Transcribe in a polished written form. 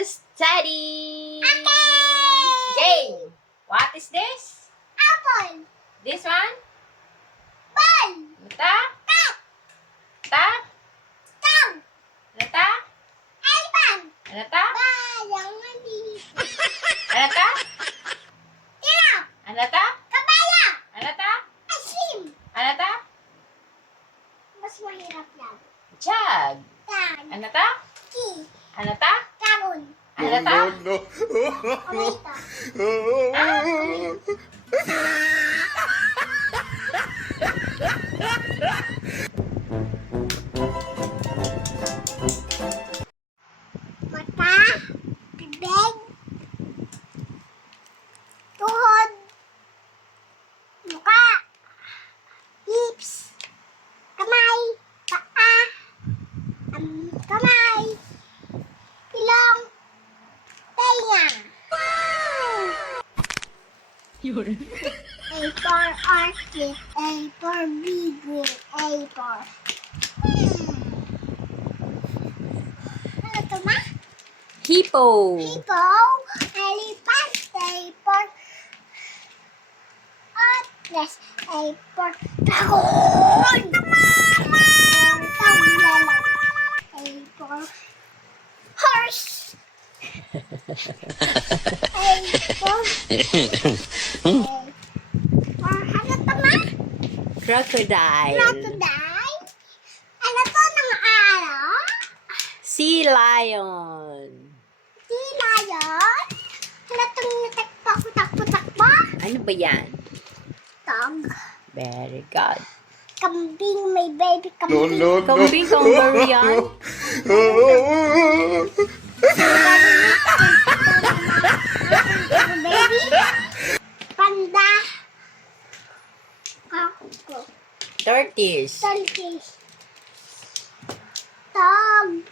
study. Okay! Game. What is this? Apple. This one? Ball. Nata? Cat. Ta? Cow. Nata? Elephant. Nata? Bayang maliit. Nata? Giraffe. Nata? Kabaya. Nata? Asim. Nata? Mas mahirap yan. Jug. Tan. Nata? Key. Nata? Karon. Nata? Kumita. Mata. Bibig. Tuhod. Muka. Lips. Kamay. Paa. Kamay. Ilong. Tenga. A for orchid, A for bigwing, A for... Ano to ma? Hippo. Hippo, elephant, A for... Atlas, A for... Dragon! A for... Horse! A for... Ano to ma? Crocodile. Crocodile? Ano to ng araw? Sea lion. Sea lion? Ano itong natakbo? Ano ba yan? Dog. Very good. Kambing, may baby kambing. Kambing kangaroo yan. Baby. Panda. Kako. Tortoise. Turkish. Dog.